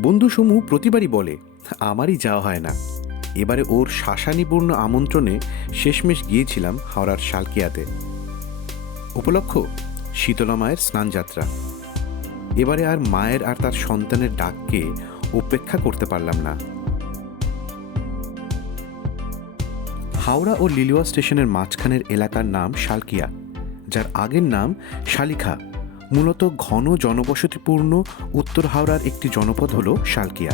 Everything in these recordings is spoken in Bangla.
বন্ধু সমু প্রতিবারই বলে, আমারই যাওয়া হয় না। এবারে ওর শাসানিপূর্ণ আমন্ত্রণে শেষমেশ গিয়েছিলাম হাওড়ার শালকিয়াতে। উপলক্ষ, শীতলা মায়ের স্নানযাত্রা। এবারে আর মায়ের আর তার সন্তানের ডাককে উপেক্ষা করতে পারলাম না। হাওড়া ও লিলুয়া স্টেশনের মাঝখানের এলাকার নাম শালকিয়া, যার আগের নাম শালিখা। মূলত ঘন জনবসতিপূর্ণ উত্তর হাওড়ার একটি জনপদ হল শালকিয়া।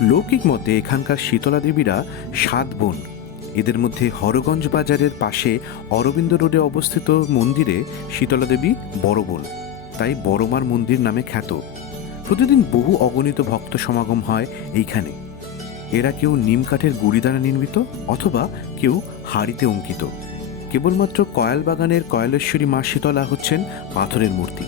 লৌকিক মতে এখানকার শীতলা দেবীরা সাত বোন। এদের মধ্যে হরগঞ্জ বাজারের পাশে অরবিন্দ রোডে অবস্থিত মন্দিরে শীতলা দেবী বড় বোন, তাই বড়মার মন্দির নামে খ্যাত। প্রতিদিন বহু অগণিত ভক্ত সমাগম হয় এইখানে। এরা কেউ নিম কাঠের গুড়ি দ্বারা নির্মিত অথবা কেউ হাড়িতে অঙ্কিত। কেবলমাত্র কয়াল বাগানের কয়ালেশ্বরী মা শীতলা হচ্ছেন পাথরের মূর্তি।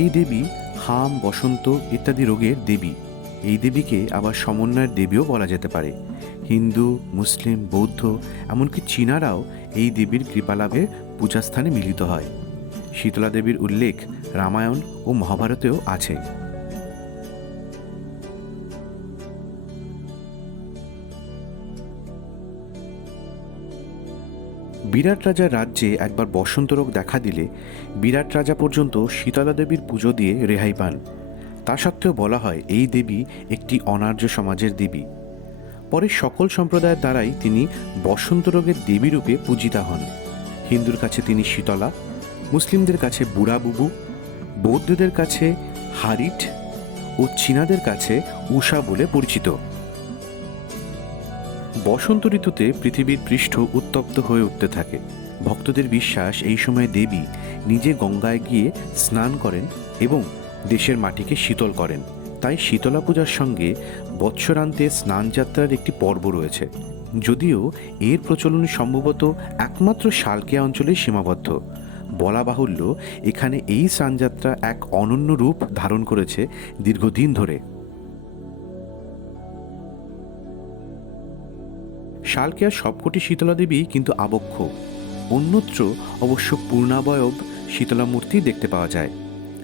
এই দেবী হাম, বসন্ত ইত্যাদি রোগের দেবী। এই দেবীকে আবার সমন্বয়ের দেবীও বলা যেতে পারে। হিন্দু, মুসলিম, বৌদ্ধ, এমনকি চীনারাও এই দেবীর কৃপালাভে পূজাস্থানে মিলিত হয়। শীতলা দেবীর উল্লেখ রামায়ণ ও মহাভারতেও আছে। বিরাট রাজার রাজ্যে একবার বসন্ত রোগ দেখা দিলে বিরাট রাজা পর্যন্ত শীতলা দেবীর পুজো দিয়ে রেহাই পান। তা সত্ত্বেও বলা হয় এই দেবী একটি অনার্য সমাজের দেবী। পরে সকল সম্প্রদায়ের দ্বারাই তিনি বসন্ত রোগের দেবী রূপে পূজিতা হন। হিন্দুর কাছে তিনি শীতলা, মুসলিমদের কাছে বুড়া বুবু, বৌদ্ধদের কাছে হারিট ও চীনাদের কাছে উষা বলে পরিচিত। বসন্ত ঋতুতে পৃথিবীর পৃষ্ঠ উত্তপ্ত হয়ে উঠতে থাকে। ভক্তদের বিশ্বাস এই সময় দেবী নিজে গঙ্গায় গিয়ে স্নান করেন এবং দেশের মাটিকে শীতল করেন। তাই শীতলা পূজার সঙ্গে বৎসরান্তে স্নানযাত্রার একটি পর্ব রয়েছে। যদিও এর প্রচলন সম্ভবত একমাত্র শালকিয়া অঞ্চলে সীমাবদ্ধ। বলা বাহুল্য, এখানে এই স্নানযাত্রা এক অনন্য রূপ ধারণ করেছে দীর্ঘদিন ধরে। শালকেয়ার সবকটি শীতলা দেবী কিন্তু আবক্ষ। অন্যত্র অবশ্য পূর্ণাবয়ব শীতলা মূর্তি দেখতে পাওয়া যায়।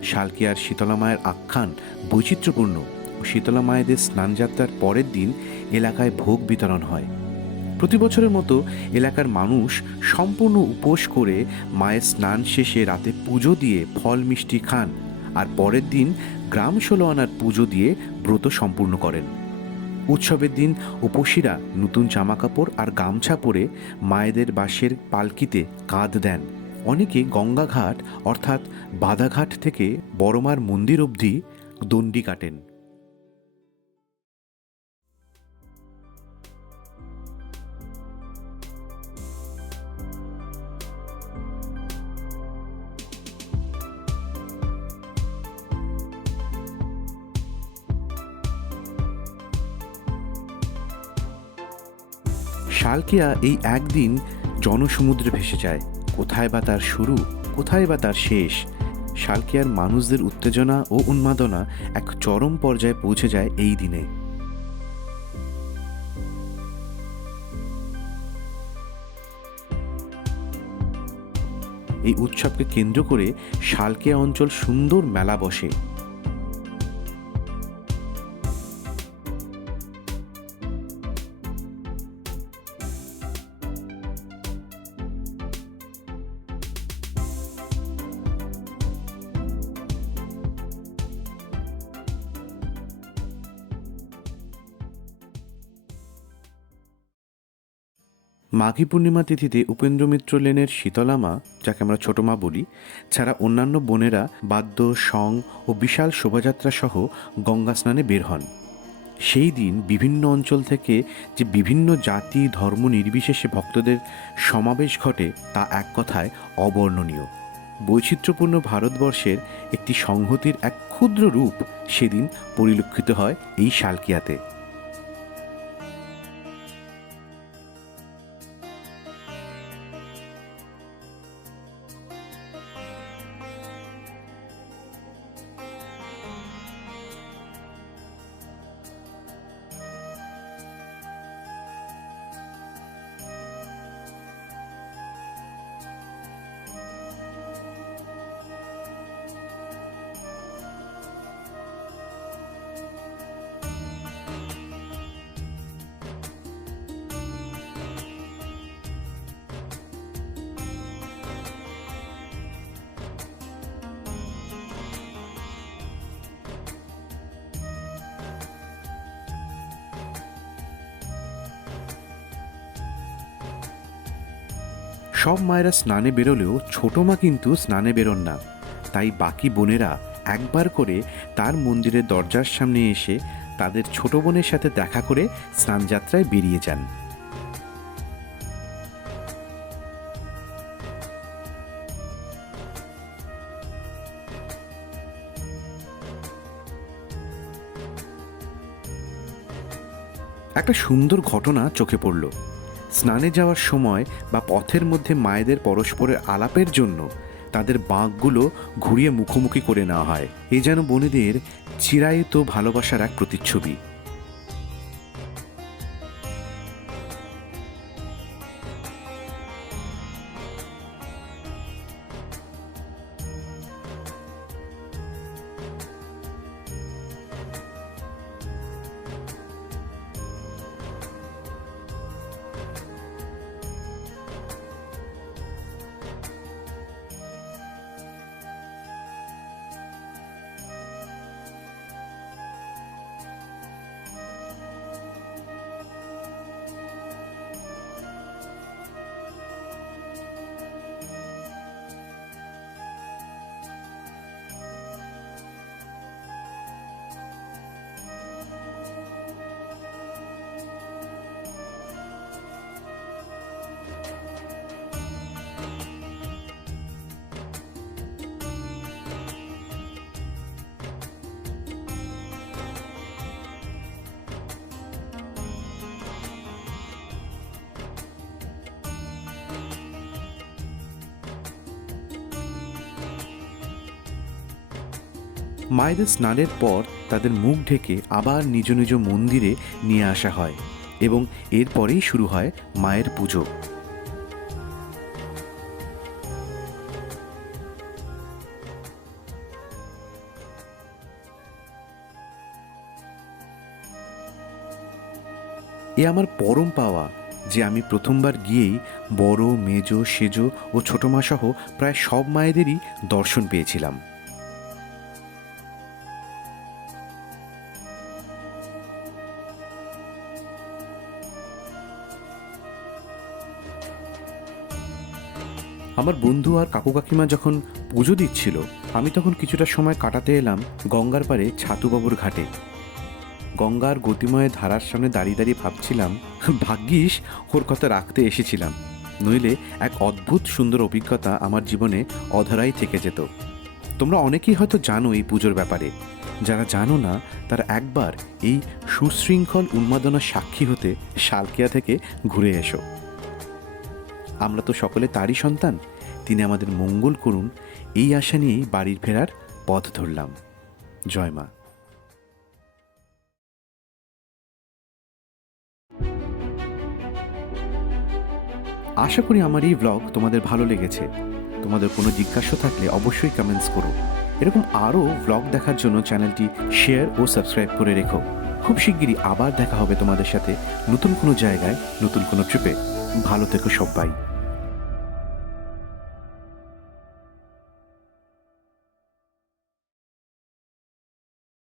শালকিয়ার শীতলা মায়ের আখ্যান বৈচিত্র্যপূর্ণ শীতলা মায়েদের স্নানযাত্রার পরের দিন এলাকায় ভোগ বিতরণ হয়। প্রতি বছরের মতো এলাকার মানুষ সম্পূর্ণ উপোস করে মায়ের স্নান শেষে রাতে পুজো দিয়ে ফল মিষ্টি খান আর পরের দিন গ্রাম ষোলো আনার পুজো দিয়ে ব্রত সম্পূর্ণ করেন। উৎসবের দিন উপসীরা নতুন জামাকাপড় আর গামছা পরে মায়েদের বাঁশের পালকিতে কাঁধ দেন। অনেকে গঙ্গাঘাট অর্থাৎ বাধাঘাট থেকে বড়মার মন্দির অবধি দণ্ডি কাটেন। শালকিয়া এই একদিন জনসমুদ্রে ভেসে যায়। কোথায় বা তার শুরু, কোথায় বা তার শেষ, শালকিয়ার মানুষদের উত্তেজনা ও উন্মাদনা এক চরম পর্যায়ে পৌঁছে যায় এই দিনে। এই উৎসবকে কেন্দ্র করে শালকিয়া অঞ্চল সুন্দর মেলা বসে। মাঘী পূর্ণিমা তিথিতে উপেন্দ্র মিত্র লেনের শীতলা মা, যাকে আমরা ছোট মা বলি, ছাড়া অন্যান্য বোনেরা বাদ্য, সং ও বিশাল শোভাযাত্রা সহ গঙ্গা স্নানে বের হন। সেই দিন বিভিন্ন অঞ্চল থেকে যে বিভিন্ন জাতি, ধর্ম নির্বিশেষে ভক্তদের সমাবেশ ঘটে তা এক কথায় অবর্ণনীয়। বৈচিত্র্যপূর্ণ ভারতবর্ষের একটি সংহতির এক ক্ষুদ্র রূপ সেদিন পরিলক্ষিত হয় এই শালকিয়াতে। সব মায়েরা স্নানে বেরোলেও ছোট মা কিন্তু স্নানে বেরোন না। তাই বাকি বোনেরা একবার করে তার মন্দিরের দরজার সামনে এসে তাদের ছোট বোনের সাথে দেখা করে স্নানযাত্রায় বেরিয়ে যান। একটা সুন্দর ঘটনা চোখে পড়ল। স্নানে যাওয়ার সময় বা পথের মধ্যে মায়েদের পরস্পরের আলাপের জন্য তাদের বাঁকগুলো ঘুরিয়ে মুখোমুখি করে নেওয়া হয়। এ যেন বনেদের চিরায়িত ভালোবাসার এক প্রতিচ্ছবি। মায়েদের স্নানের পর তাদের মুখ ঢেকে আবার নিজ নিজ মন্দিরে নিয়ে আসা হয় এবং এরপরেই শুরু হয় মায়ের পুজো। এ আমার পরম পাওয়া যে আমি প্রথমবার গিয়েই বড়, মেজ, সেজ ও ছোট মা সহ প্রায় সব মায়েদেরই দর্শন পেয়েছিলাম। আমার বন্ধু আর কাকু কাকিমা যখন পুজো দিচ্ছিল, আমি তখন কিছুটা সময় কাটাতে এলাম গঙ্গার পাড়ে ছাতুবাবুর ঘাটে। গঙ্গার গতিময় ধারার সামনে দাঁড়িয়ে দাঁড়িয়ে ভাবছিলাম, ভাগ্যিস, ওর কথা রাখতে এসেছিলাম। নইলে এক অদ্ভুত সুন্দর অভিজ্ঞতা আমার জীবনে অধরাই থেকে যেত। তোমরা অনেকেই হয়তো জানো এই পুজোর ব্যাপারে। যারা জানো না, তারা একবার এই সুশৃঙ্খল উন্মাদনার সাক্ষী হতে শালকিয়া থেকে ঘুরে এসো। আমরা তো সকলে তারই সন্তান। তিনি আমাদের মঙ্গল করুন, এই আশা নিয়েই বাড়ির ফেরার পথ ধরলাম। জয় মা। আশা করি আমার এই ব্লগ তোমাদের ভালো লেগেছে। তোমাদের কোনো জিজ্ঞাসা থাকলে অবশ্যই কমেন্টস করো। এরকম আরও ব্লগ দেখার জন্য চ্যানেলটি শেয়ার ও সাবস্ক্রাইব করে রেখো। খুব শিগগিরই আবার দেখা হবে তোমাদের সাথে নতুন কোনো জায়গায়, নতুন কোনো ট্রিপে ভালো থেকো সবাই